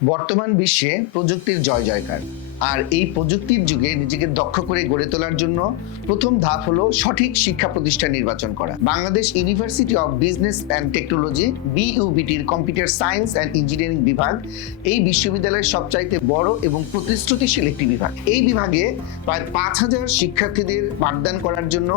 বর্তমান বিশ্বে প্রযুক্তির জয় জয়কার। আর এই প্রযুক্তির যুগে নিজেকে দক্ষ করে গড়ে তোলার জন্য প্রথম ধাপ হলো সঠিক শিক্ষা প্রতিষ্ঠান নির্বাচন করা। Bangladesh university of business and technology বিইউবিটির কম্পিউটার সায়েন্স অ্যান্ড ইঞ্জিনিয়ারিং বিভাগ এই বিশ্ববিদ্যালয়ের সবচাইতে বড় এবং প্রতিশ্রুতিশীল একটি বিভাগ। এই বিভাগে প্রায় ৫,০০০ শিক্ষার্থীদের পাঠদান করার জন্য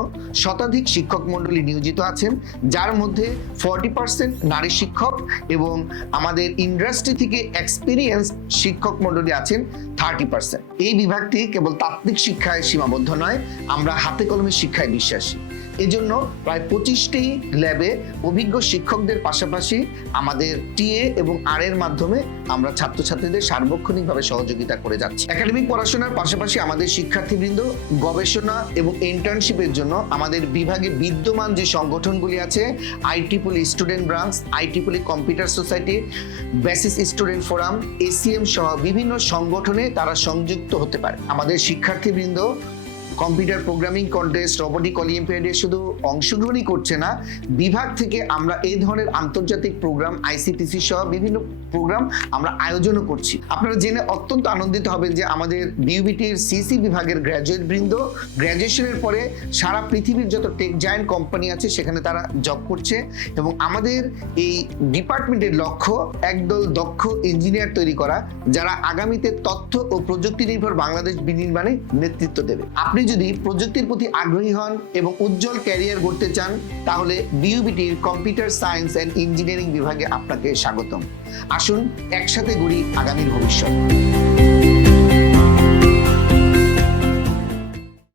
শতাধিক শিক্ষক মণ্ডলী নিয়োজিত আছেন, যার মধ্যে 40% নারী শিক্ষক এবং আমাদের ইন্ডাস্ট্রি থেকে এক্সপিরিয়েন্স শিক্ষক মণ্ডলী আছেন 30%। এই বিভাগটি কেবল তাত্ত্বিক শিক্ষায় সীমাবদ্ধ নয়, আমরা হাতে কলমে শিক্ষায় বিশ্বাসী। এজন্য প্রায় 25টি ল্যাবে অভিজ্ঞ শিক্ষকদের পাশাপাশি আমাদের টিএ এবং আর এর মাধ্যমে আমরা ছাত্রছাত্রীদের সার্বক্ষণিকভাবে সহযোগিতা করে যাচ্ছি। একাডেমিক পড়াশোনার পাশাপাশি আমাদের শিক্ষার্থীবৃন্দ গবেষণা এবং ইন্টার্নশিপের জন্য আমাদের বিভাগে বিদ্যমান যে সংগঠনগুলি আছে, IEEE student branch, IEEE computer society, basis student forum, ACM সহ বিভিন্ন সংগঠনে তারা সংযুক্ত হতে পারে। আমাদের শিক্ষার্থীবৃন্দ কম্পিউটার প্রোগ্রামিং কন্টেস্ট, রোবোটিক অলিম্পিয়াডে শুধু অংশগ্রহণই করছে না, বিভাগ থেকে আমরা এই ধরনের আন্তর্জাতিক প্রোগ্রাম, ICTC সহ বিভিন্ন প্রোগ্রাম আমরা আয়োজনও করছি। আপনারা জেনে অত্যন্ত আনন্দিত হবেন যে আমাদের বিইউবিটির সিসি বিভাগের গ্র্যাজুয়েট বৃন্দ গ্র্যাজুয়েশনের পরে সারা পৃথিবীর যত টেক জায়ান্ট কোম্পানি আছে সেখানে তারা জব করছে, এবং আমাদের এই ডিপার্টমেন্টের লক্ষ্য একদল দক্ষ ইঞ্জিনিয়ার তৈরি করা, যারা আগামীতে তথ্য ও প্রযুক্তি নির্ভর বাংলাদেশ বিনির্মাণে নেতৃত্ব দেবে। আপনি যদি প্রযুক্তির প্রতি আগ্রহী হন এবং উজ্জ্বল ক্যারিয়ার গড়তে চান, তাহলে বিইউবিটির কম্পিউটার সায়েন্স অ্যান্ড ইঞ্জিনিয়ারিং বিভাগে আপনাকে স্বাগতম। আসুন একসাথে গড়ি আগামীর ভবিষ্যৎ।